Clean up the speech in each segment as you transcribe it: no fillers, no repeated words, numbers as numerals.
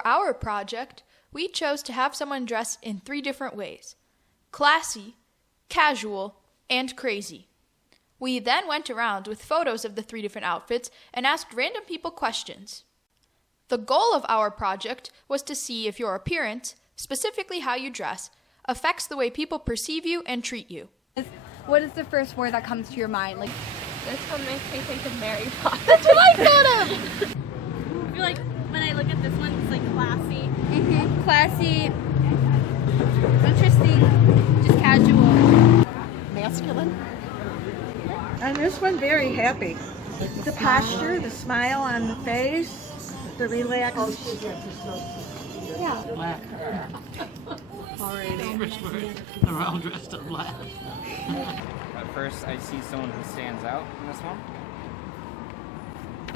For our project, we chose to have someone dress in 3 different ways: classy, casual, and crazy. We then went around with photos of the 3 different outfits and asked random people questions. The goal of our project was to see if your appearance, specifically how you dress, affects the way people perceive you and treat you. What is the first word that comes to your mind? Like, this one makes me think of Mary Poppins. that's what I thought of! I feel like when I look at this one, it's like classy. Mm-hmm. Classy, interesting, just casual. Masculine. And this one, very happy. The posture, the smile on the face, the relaxed. Yeah. Black. Alrighty. They're all dressed in black. At first, I see someone who stands out in this one.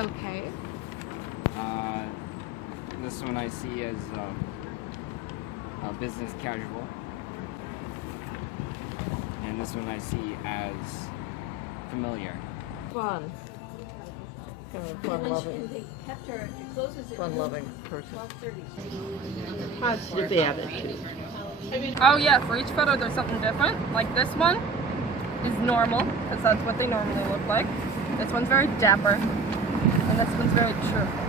Okay. This one I see as business casual. And this one I see as familiar. Fun. Kind of fun-loving. Fun-loving person. Positive attitude. Oh yeah, for each photo there's something different. Like this one is normal, because that's what they normally look like. This one's very dapper, and this one's very cheerful.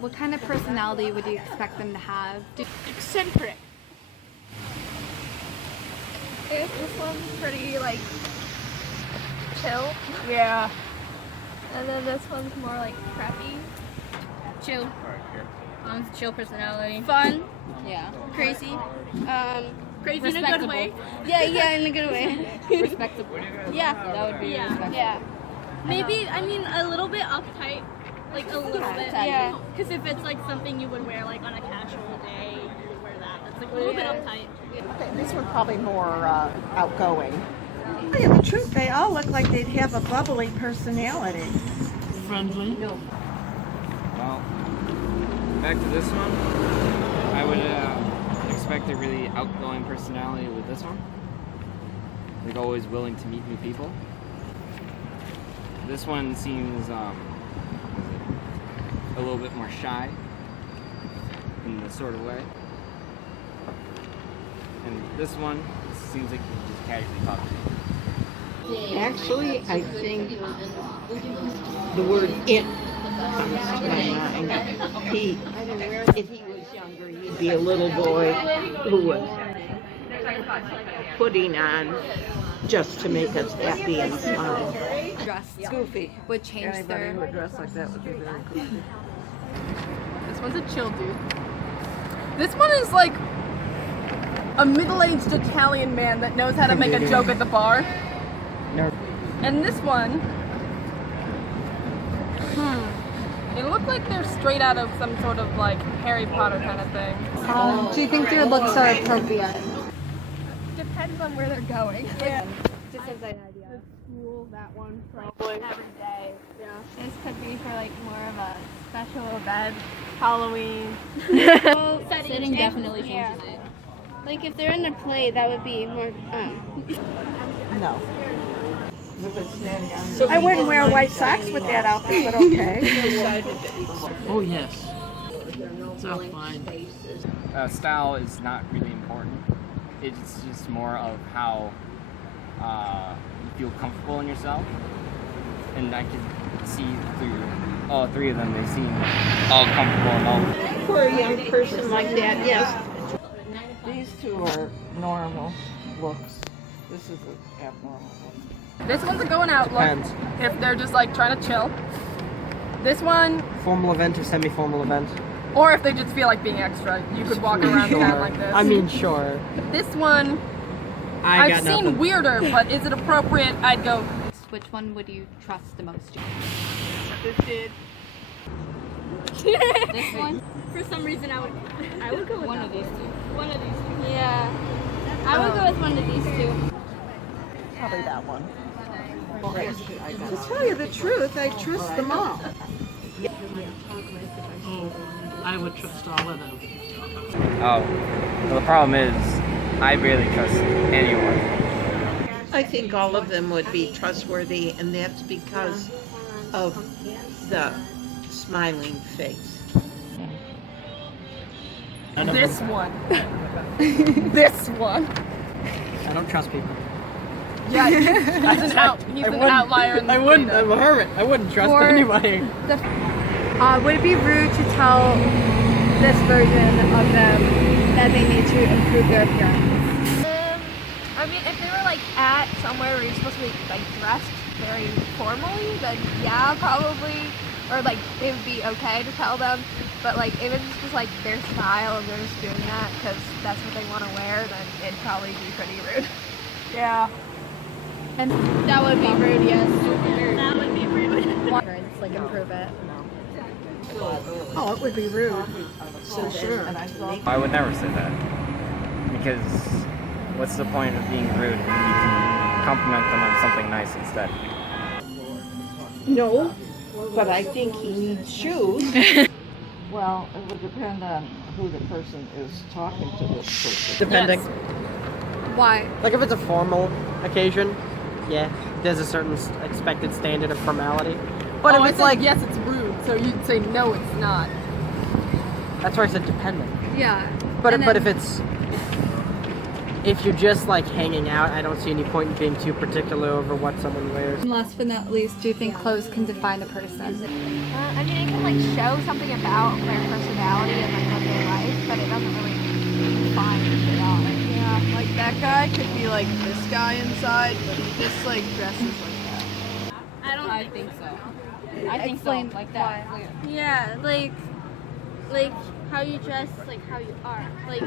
What kind of personality would you expect them to have? Eccentric. This one's pretty, like, chill. Yeah. And then this one's more like preppy. Chill. Chill personality. Fun. Yeah. Crazy. Crazy in a good way. Yeah, in a good way. Respectable. Yeah. That would be respectable. Yeah. Maybe, I mean, a little bit uptight. Like a little bit. Yeah. Because if it's like something you would wear like on a casual day, you would wear that. That's like a little bit uptight. This one probably more outgoing. To tell you the truth, they all look like they'd have a bubbly personality. Friendly. Well, back to this one. I would expect a really outgoing personality with this one. Like always willing to meet new people. This one seems a little bit more shy in the sort of way. And this one seems like you can just casually talk to me. Actually, I think the word "it" comes to my mind. If he was younger, he'd be a little boy who was putting on just to make us happy and smile. Dressed Goofy. would change their... would dress like that would be very goofy. This one's a chill dude. This one is like a middle-aged Italian man that knows how to make a joke at the bar. No. And this one, they look like they're straight out of some sort of like Harry Potter kind of thing. Do you think their looks are appropriate? Depends on where they're going. Yeah. Just as an idea. School, that one probably. Every day. Yeah. This could be for like more of a special event, Halloween. Setting definitely changes it. Like if they're in a play, that would be more. No. I wouldn't wear white socks with that outfit, but okay. Oh yes. It's all fine. Style is not really important. It's just more of how you feel comfortable in yourself. And I can see through all 3 of them, they seem all comfortable and all. For a young person like that, yes. These 2 are normal looks. This is an abnormal look. This one's a going out look. Depends. If they're just like trying to chill. This one, Formal event or semi-formal event? or if they just feel like being extra, you could walk around Sure. town like this. I mean, sure. This one, I got I've seen nothing. weirder, but is it appropriate? I'd go. Which one would you trust the most? This dude. This one? For some reason, I would go with One that of these 2. One of these two. Yeah. I would go with one of these 2. Probably that one. To tell you the truth, I trust them all. Oh, I would trust all of them. Oh, well, the problem is, I barely trust anyone. I think all of them would be trustworthy, and that's because of the smiling face. This one. This one. I don't trust people. Yeah, he's an outlier in the I wouldn't. data. I'm a hermit. I wouldn't trust For- anybody. Would it be rude to tell this version of them that they need to improve their appearance? I mean, if they were like at somewhere where you're supposed to be like dressed very formally, then yeah, probably, or like it would be okay to tell them. But like if it's just like their style and they're just doing that because that's what they want to wear, then it'd probably be pretty rude. Yeah. And that would be rude, yes. That would be rude. Like improve it. Oh, it would be rude. So sure. I would never say that, because what's the point of being rude when you can compliment them on something nice instead? No, but I think he needs shoes. Well, it would depend on who the person is talking to this person. Depending. Why? Like if it's a formal occasion, yeah, there's a certain expected standard of formality. But if I it's said, like, yes, it's rude, so you'd say no, it's not. that's why I said depending. Yeah. But And but then- if you're just like hanging out, I don't see any point in being too particular over what someone wears. Last but not least, do you think clothes can define a person? I mean, it can like show something about their personality and like what they like, but it doesn't really define who they are. Yeah, like that guy could be like this guy inside, but he just like dresses like that. I think so. I think Explain so, like that. why. Yeah, like how you dress, like how you are. Like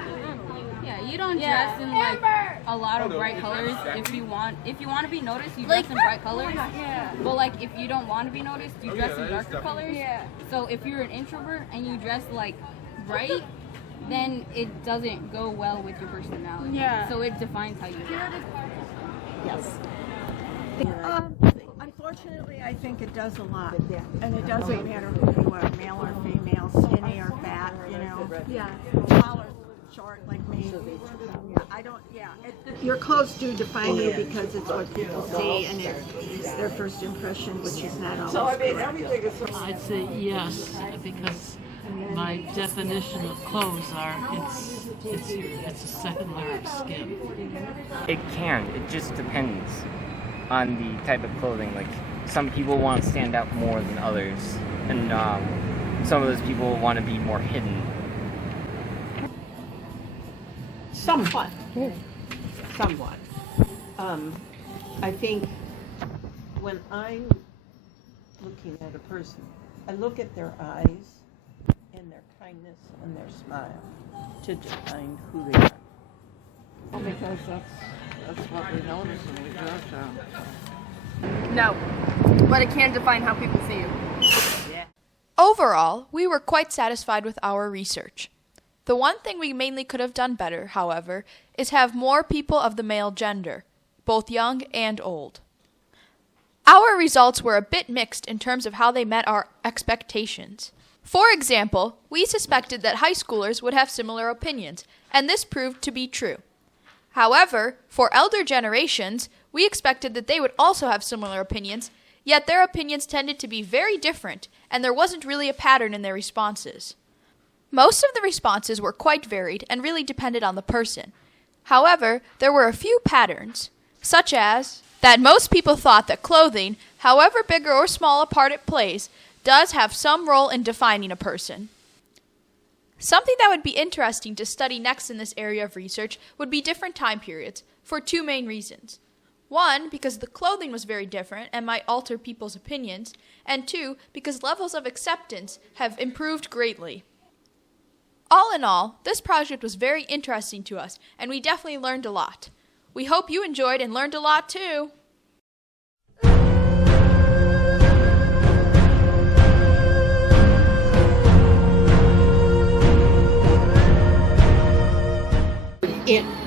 you don't dress in like a lot of bright colors. If you want to be noticed, you dress in bright colors. Yeah. But like if you don't want to be noticed, you dress in darker colors. Yeah. So if you're an introvert and you dress like bright, then it doesn't go well with your personality. Yeah. So it defines how you look. Yes. Unfortunately, I think it does a lot. And it doesn't matter who you are, male or female, skinny or fat, you know. Yeah. Tall or short like me. I don't, your clothes do define you because it's what people see and it's their first impression, which is not always correct. I'd say yes, because my definition of clothes are it's a second layer of skin. It can. It just depends on the type of clothing. Like, some people want to stand out more than others, and some of those people want to be more hidden. Somewhat. Somewhat. I think when I'm looking at a person, I look at their eyes and their kindness and their smile to define who they are. Because that's what we notice and we judge on. No, but it can define how people see you. Overall, we were quite satisfied with our research. The one thing we mainly could have done better, however, is have more people of the male gender, both young and old. Our results were a bit mixed in terms of how they met our expectations. For example, we suspected that high schoolers would have similar opinions, and this proved to be true. However, for elder generations, we expected that they would also have similar opinions, yet their opinions tended to be very different, and there wasn't really a pattern in their responses. Most of the responses were quite varied and really depended on the person. However, there were a few patterns, such as that most people thought that clothing, however big or small a part it plays, does have some role in defining a person. Something that would be interesting to study next in this area of research would be different time periods, for two main reasons. One, because the clothing was very different and might alter people's opinions, and two, because levels of acceptance have improved greatly. All in all, this project was very interesting to us, and we definitely learned a lot. We hope you enjoyed and learned a lot too. It